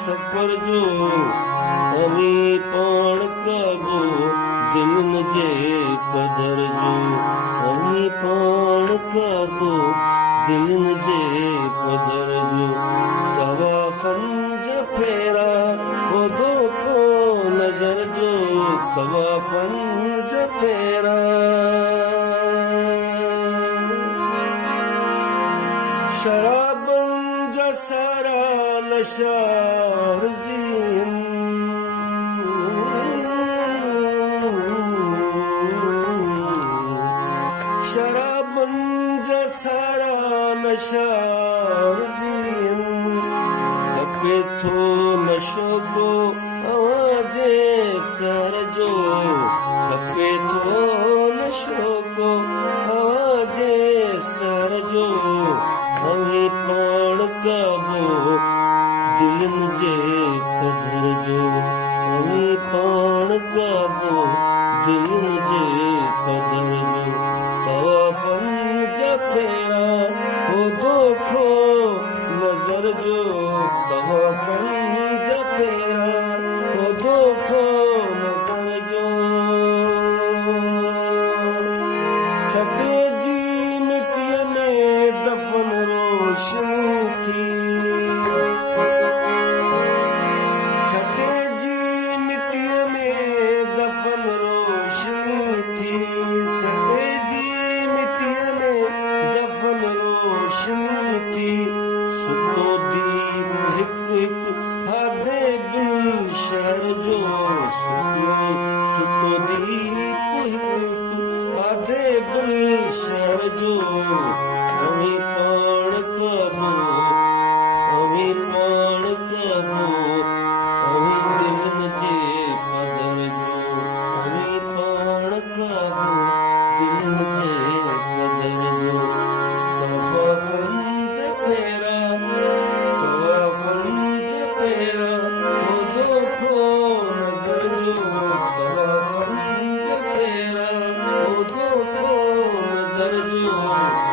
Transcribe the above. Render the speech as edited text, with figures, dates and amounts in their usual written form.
सफ़र जो अवी पाण कबो दिलनि जे पधर जो अवी पाण कबो दिलनि जे पधर जो तवाफ़नि जा फेरा उदो को नज़र जो तवाफ़नि जा फेरा शराबनि जा सारा नशा ज़ीन शराबनि जा सारा नशा ज़ीन खपे थो नशो को आवाज़े सर जो खपे थो नशो को आवाज़े सर जो अवी पाण कबो दिलनि जे पधर जो अवी पाण कबो दिलनि जे पधर जो तवाफ़नि जा फेरा उदो को नज़र जो तवाफ़नि जा फेरा उदो को नज़र जो छटे जी मिटीअ में दफ़न रोशनी थी छटे जी मिटीअ में दफ़न रोशनी थी छटे जी मिटीअ में दफ़न रोशनी थी सुतो दीप हिकु हिकु हादे गुलशहर जो सुतो दीप हिकु हिकु हादे गुलशहर जो अवी पाण कबो अवी पाण कबो अवी दिलनि जे पधर जो अवी पाण कबो दिलनि जे पधर जो तवाफ़नि जा फेरा तवाफ़नि जा फेरा उदो को नज़र जो तवाफ़नि जा फेरा उदो को नज़र जो